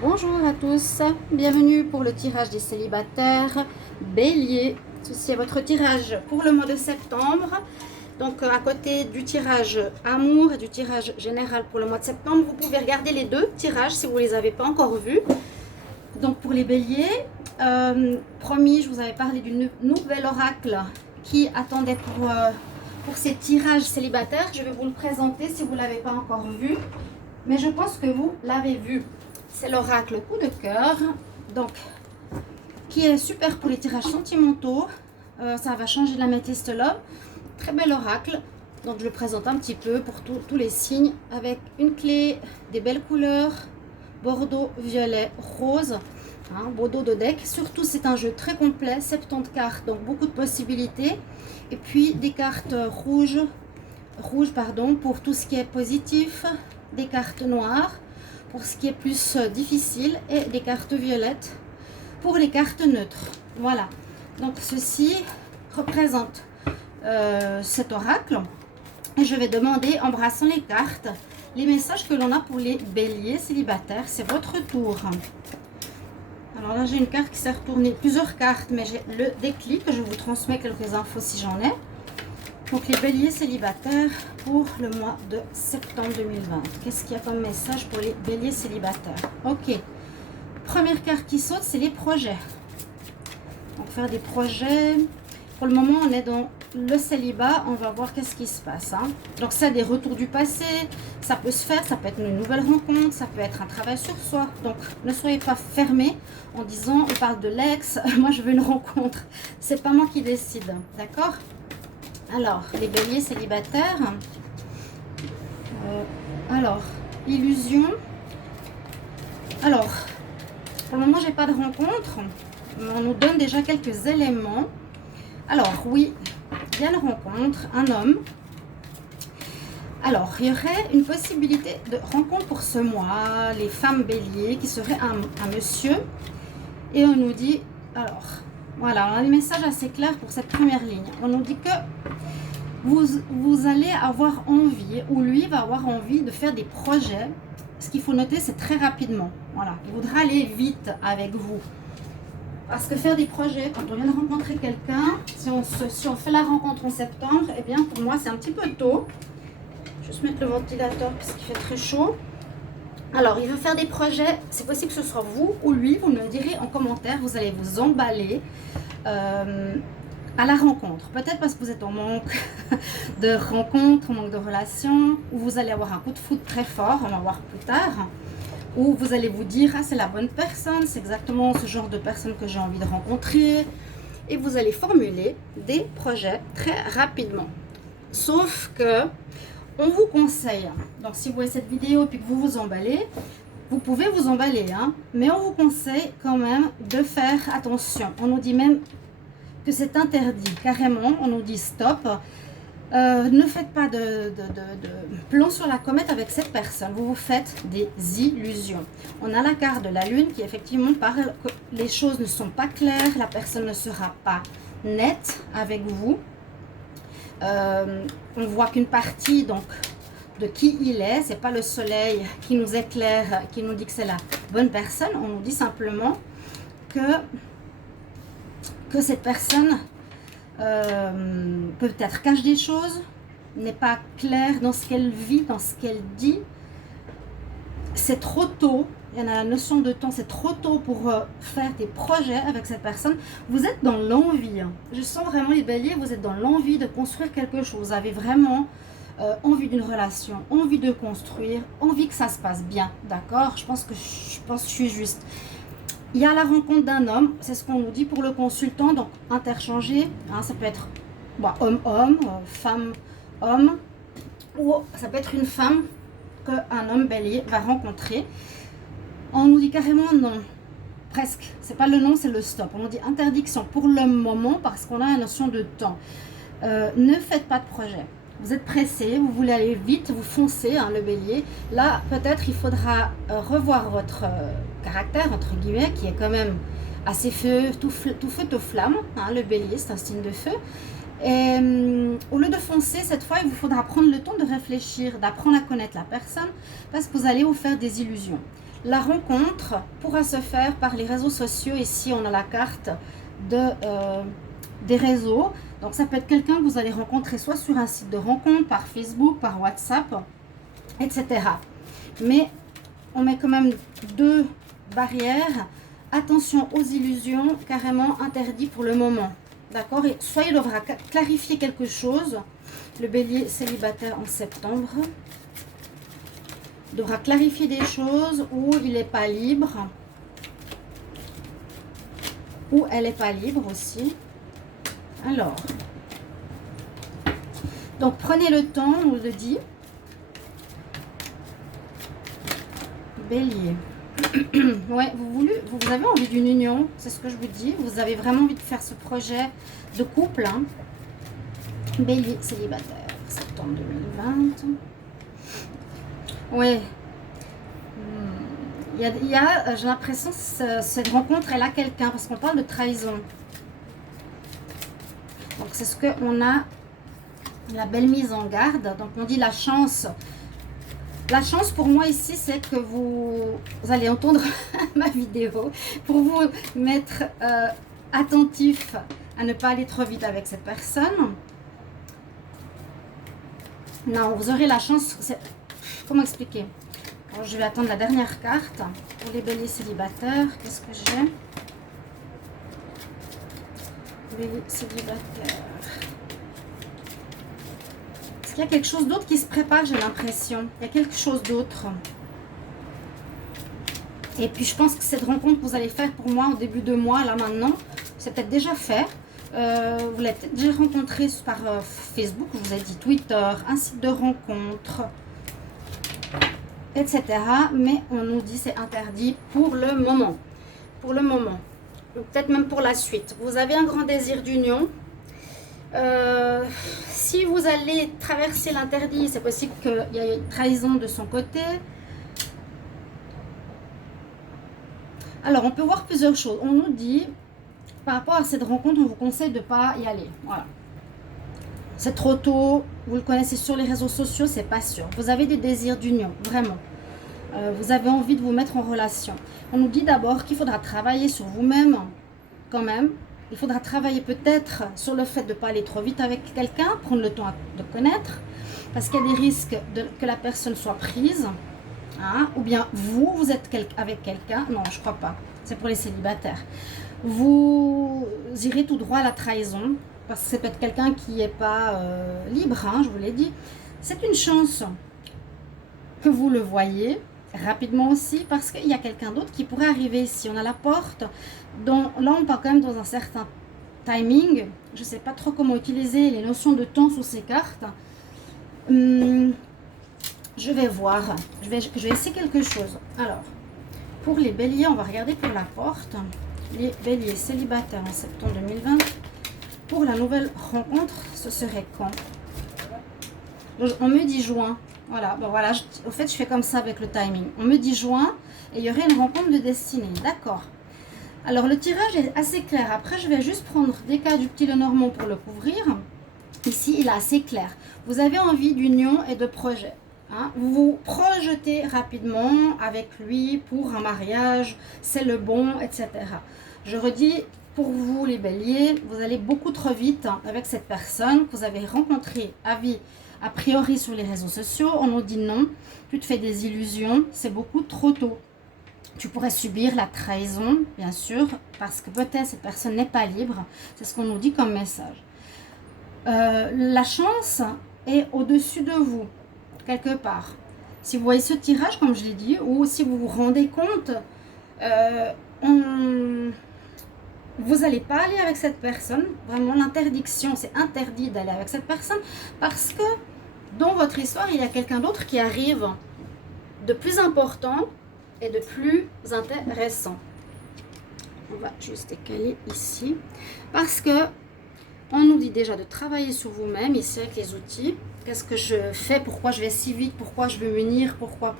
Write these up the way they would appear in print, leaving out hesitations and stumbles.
Bonjour à tous, bienvenue pour le tirage des célibataires Bélier. Ceci est votre tirage pour le mois de septembre. Donc à côté du tirage amour et du tirage général pour le mois de septembre, vous pouvez regarder les deux tirages si vous ne les avez pas encore vus. Donc pour les béliers, promis, je vous avais parlé du nouvel oracle qui attendait pour ces tirages célibataires. Je vais vous le présenter si vous ne l'avez pas encore vu, mais je pense que vous l'avez vu. C'est l'oracle coup de cœur, donc qui est super pour les tirages sentimentaux. Ça va changer de l'améthyste love. Très bel oracle. Donc je le présente un petit peu pour tous les signes avec une clé, des belles couleurs, bordeaux, violet, rose. Beau dos de deck. Surtout c'est un jeu très complet, 70 cartes, donc beaucoup de possibilités. Et puis des cartes rouges pour tout ce qui est positif, des cartes noires pour ce qui est plus difficile et des cartes violettes pour les cartes neutres. Voilà, donc ceci représente cet oracle et je vais demander, embrassant les cartes, les messages que l'on a pour les béliers célibataires. C'est votre tour. Alors là j'ai une carte qui s'est retournée, plusieurs cartes, mais j'ai le déclic. Je vous transmets quelques infos si j'en ai. Donc les béliers célibataires pour le mois de septembre 2020. Qu'est-ce qu'il y a comme message pour les béliers célibataires? Ok. Première carte qui saute, c'est les projets. Donc faire des projets. Pour le moment, on est dans le célibat. On va voir qu'est-ce qui se passe. Donc c'est des retours du passé. Ça peut se faire. Ça peut être une nouvelle rencontre. Ça peut être un travail sur soi. Donc ne soyez pas fermés en disant on parle de l'ex. Moi, je veux une rencontre. C'est pas moi qui décide. D'accord? Alors, les béliers célibataires. Alors, illusion. Alors, pour le moment, j'ai pas de rencontre. Mais on nous donne déjà quelques éléments. Alors, oui, il y a une rencontre, un homme. Alors, il y aurait une possibilité de rencontre pour ce mois. Les femmes béliers qui seraient un monsieur. Et on nous dit, alors, voilà, on a des messages assez clairs pour cette première ligne. On nous dit que vous allez avoir envie, ou lui va avoir envie de faire des projets. Ce qu'il faut noter, c'est très rapidement. Voilà, il voudra aller vite avec vous. Parce que faire des projets, quand on vient de rencontrer quelqu'un, si on fait la rencontre en septembre, eh bien pour moi c'est un petit peu tôt. Je vais juste mettre le ventilateur parce qu'il fait très chaud. Alors, il veut faire des projets, c'est possible que ce soit vous ou lui, vous me le direz en commentaire, vous allez vous emballer à la rencontre. Peut-être parce que vous êtes en manque de rencontres, en manque de relations, ou vous allez avoir un coup de foudre très fort, on va voir plus tard, ou vous allez vous dire, ah c'est la bonne personne, c'est exactement ce genre de personne que j'ai envie de rencontrer, et vous allez formuler des projets très rapidement. Sauf que on vous conseille, donc si vous voyez cette vidéo et puis que vous vous emballez, vous pouvez vous emballer, mais on vous conseille quand même de faire attention. On nous dit même que c'est interdit, carrément, on nous dit stop. Ne faites pas de plan sur la comète avec cette personne, vous vous faites des illusions. On a la carte de la lune qui effectivement parle que les choses ne sont pas claires, la personne ne sera pas nette avec vous. On voit qu'une partie donc de qui il est, c'est pas le soleil qui nous éclaire, qui nous dit que c'est la bonne personne. On nous dit simplement que cette personne peut-être cache des choses, n'est pas claire dans ce qu'elle vit, dans ce qu'elle dit. C'est trop tôt. Il y en a la notion de temps, c'est trop tôt pour faire des projets avec cette personne. Vous êtes dans l'envie. Je sens vraiment les béliers, vous êtes dans l'envie de construire quelque chose. Vous avez vraiment envie d'une relation, envie de construire, envie que ça se passe bien. D'accord? Je pense que je suis juste. Il y a la rencontre d'un homme, c'est ce qu'on nous dit pour le consultant, donc interchanger. Ça peut être homme-homme, femme-homme, ou ça peut être une femme qu'un homme bélier va rencontrer. On nous dit carrément non, presque. C'est pas le non, c'est le stop. On nous dit interdiction pour le moment parce qu'on a la notion de temps. Ne faites pas de projet. Vous êtes pressé, vous voulez aller vite, vous foncez, le bélier. Là, peut-être il faudra revoir votre caractère, entre guillemets, qui est quand même assez tout feu, tout flamme. Le bélier, c'est un signe de feu. Et au lieu de foncer, cette fois, il vous faudra prendre le temps de réfléchir, d'apprendre à connaître la personne, parce que vous allez vous faire des illusions. La rencontre pourra se faire par les réseaux sociaux. Ici, on a la carte des réseaux. Donc, ça peut être quelqu'un que vous allez rencontrer soit sur un site de rencontre, par Facebook, par WhatsApp, etc. Mais on met quand même 2 barrières. Attention aux illusions, carrément interdit pour le moment. D'accord? Et soit il devra clarifier quelque chose. Le bélier célibataire en septembre devra clarifier des choses où il n'est pas libre. Ou elle n'est pas libre aussi. Alors, donc prenez le temps, on vous le dit. Bélier. Ouais, vous avez envie d'une union, c'est ce que je vous dis. Vous avez vraiment envie de faire ce projet de couple. Hein. Bélier célibataire, septembre 2020. Ouais. J'ai l'impression que cette rencontre, elle a quelqu'un, parce qu'on parle de trahison. Donc, c'est ce qu'on a, la belle mise en garde. Donc, on dit la chance. La chance pour moi ici, c'est que vous allez entendre ma vidéo pour vous mettre attentif à ne pas aller trop vite avec cette personne. Non, vous aurez la chance. Comment expliquer? Alors, je vais attendre la dernière carte pour les béliers célibataires. Qu'est-ce que j'ai? Bélier célibataire. Est-ce qu'il y a quelque chose d'autre qui se prépare? J'ai l'impression. Il y a quelque chose d'autre. Et puis, je pense que cette rencontre que vous allez faire pour moi au début de mois, là maintenant, c'est peut-être déjà fait. Vous l'avez peut-être déjà rencontré par Facebook, je vous ai dit Twitter, un site de rencontre, etc. Mais on nous dit c'est interdit pour le moment. Pour le moment. Peut-être même pour la suite. Vous avez un grand désir d'union. Si vous allez traverser l'interdit, c'est possible qu'il y ait une trahison de son côté. Alors, on peut voir plusieurs choses. On nous dit, par rapport à cette rencontre, on vous conseille de ne pas y aller. Voilà. C'est trop tôt. Vous le connaissez sur les réseaux sociaux, c'est pas sûr. Vous avez des désirs d'union, vraiment. Vous avez envie de vous mettre en relation. On nous dit d'abord qu'il faudra travailler sur vous-même, quand même. Il faudra travailler peut-être sur le fait de ne pas aller trop vite avec quelqu'un, prendre le temps de connaître, parce qu'il y a des risques que la personne soit prise, hein, ou bien vous êtes avec quelqu'un. Non, je ne crois pas. C'est pour les célibataires. Vous irez tout droit à la trahison, parce que c'est peut-être quelqu'un qui n'est pas libre, hein, je vous l'ai dit. C'est une chance que vous le voyez rapidement aussi, parce qu'il y a quelqu'un d'autre qui pourrait arriver ici. On a la porte, là on parle quand même dans un certain timing. Je ne sais pas trop comment utiliser les notions de temps sous ces cartes. Je vais voir, je vais essayer quelque chose. Alors, pour les béliers, on va regarder pour la porte. Les béliers célibataires en septembre 2020. Pour la nouvelle rencontre, ce serait quand? On me dit juin. Voilà, bon voilà, au fait je fais comme ça avec le timing. On me dit juin et il y aurait une rencontre de destinée, d'accord. Alors le tirage est assez clair. Après je vais juste prendre des cartes du petit Lenormand pour le couvrir. Ici il est assez clair. Vous avez envie d'union et de projet. Hein. Vous vous projetez rapidement avec lui pour un mariage, c'est le bon, etc. Je redis, pour vous les béliers, vous allez beaucoup trop vite avec cette personne que vous avez rencontrée a priori sur les réseaux sociaux. On nous dit non, tu te fais des illusions, c'est beaucoup trop tôt. Tu pourrais subir la trahison, bien sûr, parce que peut-être cette personne n'est pas libre. C'est ce qu'on nous dit comme message. La chance est au-dessus de vous, quelque part. Si vous voyez ce tirage, comme je l'ai dit, ou si vous vous rendez compte, vous n'allez pas aller avec cette personne. Vraiment, l'interdiction, c'est interdit d'aller avec cette personne parce que dans votre histoire, il y a quelqu'un d'autre qui arrive de plus important et de plus intéressant. On va juste décaler ici parce que on nous dit déjà de travailler sur vous-même ici avec les outils. Qu'est-ce que je fais? Pourquoi je vais si vite? Pourquoi je veux m'unir? Pourquoi?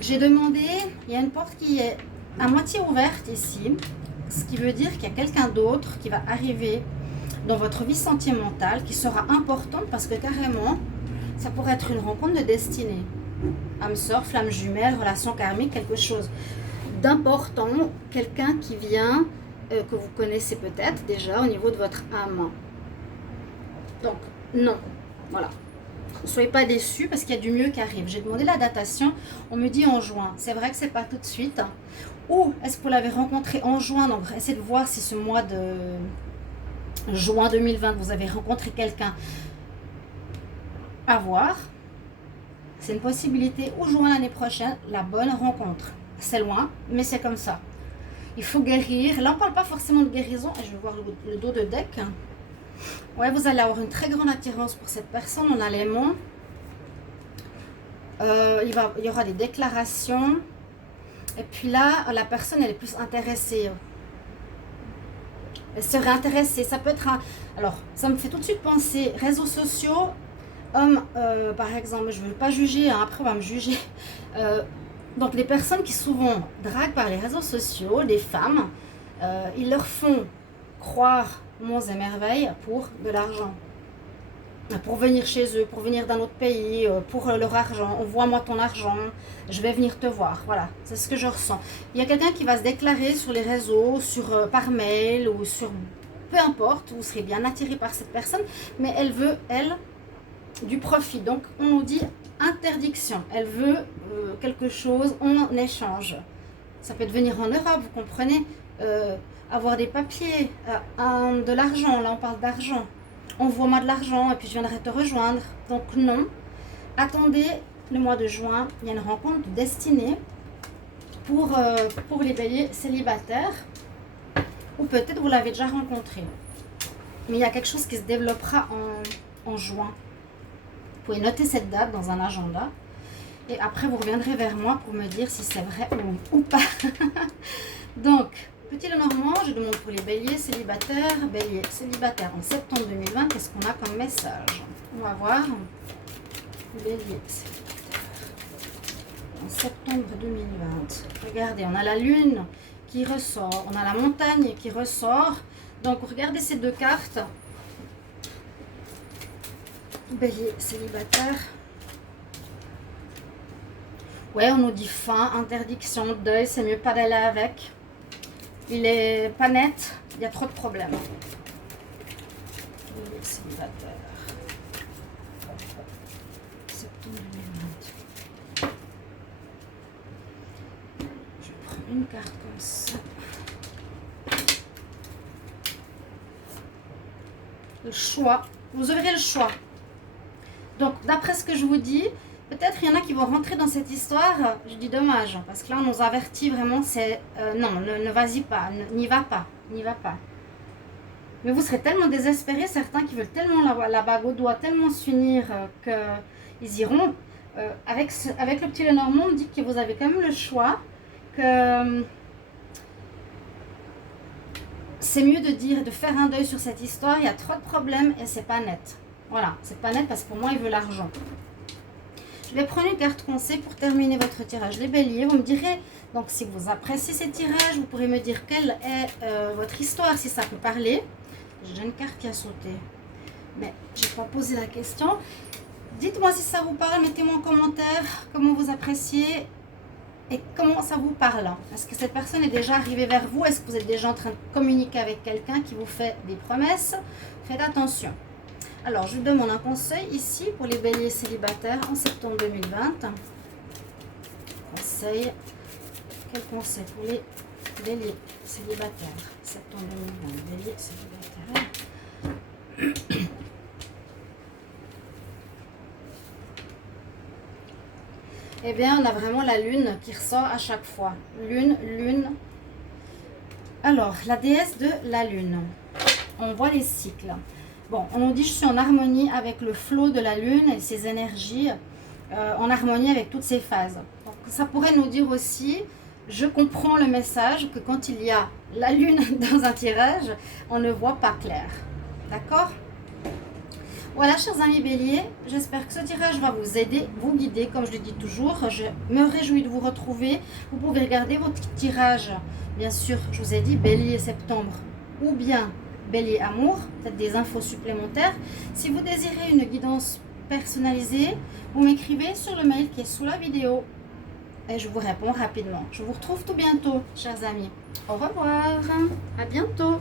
J'ai demandé, il y a une porte qui est à moitié ouverte ici, ce qui veut dire qu'il y a quelqu'un d'autre qui va arriver dans votre vie sentimentale, qui sera importante parce que carrément, ça pourrait être une rencontre de destinée. âme sœur, flamme jumelle, relation karmique, quelque chose d'important, quelqu'un qui vient, que vous connaissez peut-être déjà au niveau de votre âme. Donc, non, voilà. Ne soyez pas déçus parce qu'il y a du mieux qui arrive. J'ai demandé la datation, on me dit en juin. C'est vrai que c'est pas tout de suite. Ou est-ce que vous l'avez rencontré en juin? Donc, essayez de voir si ce mois de juin 2020, vous avez rencontré quelqu'un à voir. C'est une possibilité. Ou juin l'année prochaine, la bonne rencontre. C'est loin, mais c'est comme ça. Il faut guérir. Là, on ne parle pas forcément de guérison. Et je vais voir le dos de deck. Ouais, vous allez avoir une très grande attirance pour cette personne. On a l'aimant. Il y aura des déclarations. Et puis là, la personne, elle est plus intéressée. Elle serait intéressée. Ça peut être un... Alors, ça me fait tout de suite penser réseaux sociaux. Homme, par exemple, je ne veux pas juger. Hein, après, on va me juger. Donc, les personnes qui souvent draguent par les réseaux sociaux, des femmes, ils leur font croire monts et merveilles pour de l'argent. Pour venir chez eux, pour venir d'un autre pays, pour leur argent. Envoie-moi ton argent, je vais venir te voir. Voilà, c'est ce que je ressens. Il y a quelqu'un qui va se déclarer sur les réseaux, par mail ou sur... Peu importe, vous serez bien attiré par cette personne, mais elle veut, elle, du profit. Donc, on nous dit interdiction. Elle veut quelque chose en échange. Ça peut devenir en Europe, vous comprenez, avoir des papiers, de l'argent. Là, on parle d'argent. Envoie-moi de l'argent et puis je viendrai te rejoindre. Donc, non. Attendez le mois de juin. Il y a une rencontre de destinée pour les béliers célibataires. Ou peut-être vous l'avez déjà rencontré. Mais il y a quelque chose qui se développera en juin. Vous pouvez noter cette date dans un agenda. Et après, vous reviendrez vers moi pour me dire si c'est vrai ou pas. Donc, petit Lenormand, je demande pour les béliers célibataires. Béliers célibataires en septembre 2020, qu'est-ce qu'on a comme message? On va voir. Béliers célibataires en septembre 2020. Regardez, on a la lune qui ressort. On a la montagne qui ressort. Donc, regardez ces deux cartes. Bélier célibataire. Ouais, on nous dit fin, interdiction, deuil, c'est mieux pas d'aller avec. Il est pas net, il y a trop de problèmes. Bélier célibataire. Septembre 2020. Je vais prendre une carte comme ça. Le choix. Vous aurez le choix. Donc, d'après ce que je vous dis, peut-être il y en a qui vont rentrer dans cette histoire. Je dis dommage, parce que là, on nous avertit vraiment, c'est non, ne vas-y pas, n'y va pas, n'y va pas. Mais vous serez tellement désespérés, certains qui veulent tellement la bague au doigt, tellement s'unir qu'ils iront. Avec le petit Lenormand, on dit que vous avez quand même le choix, que c'est mieux de faire un deuil sur cette histoire. Il y a trop de problèmes et c'est pas net. Voilà, c'est pas net parce que pour moi, il veut l'argent. Je vais prendre une carte conseil pour terminer votre tirage. Les béliers, vous me direz, donc si vous appréciez ces tirages, vous pourrez me dire quelle est votre histoire, si ça peut parler. J'ai une carte qui a sauté, mais je n'ai pas posé la question. Dites-moi si ça vous parle, mettez-moi en commentaire comment vous appréciez et comment ça vous parle. Est-ce que cette personne est déjà arrivée vers vous? Est-ce que vous êtes déjà en train de communiquer avec quelqu'un qui vous fait des promesses? Faites attention. Alors, je vous demande un conseil ici pour les béliers célibataires en septembre 2020. Conseil. Quel conseil pour les béliers célibataires? Septembre 2020, béliers célibataires. Eh bien, on a vraiment la lune qui ressort à chaque fois. Lune, lune. Alors, la déesse de la lune. On voit les cycles. Bon, on nous dit je suis en harmonie avec le flot de la lune et ses énergies, en harmonie avec toutes ses phases. Donc, ça pourrait nous dire aussi, je comprends le message que quand il y a la lune dans un tirage, on ne voit pas clair. D'accord? Voilà, chers amis béliers, j'espère que ce tirage va vous aider, vous guider, comme je le dis toujours. Je me réjouis de vous retrouver. Vous pouvez regarder votre tirage. Bien sûr, je vous ai dit bélier septembre ou bien bélier amour, peut-être des infos supplémentaires. Si vous désirez une guidance personnalisé, vous m'écrivez sur le mail qui est sous la vidéo et je vous réponds rapidement. Je vous retrouve tout bientôt, chers amis. Au revoir, à bientôt.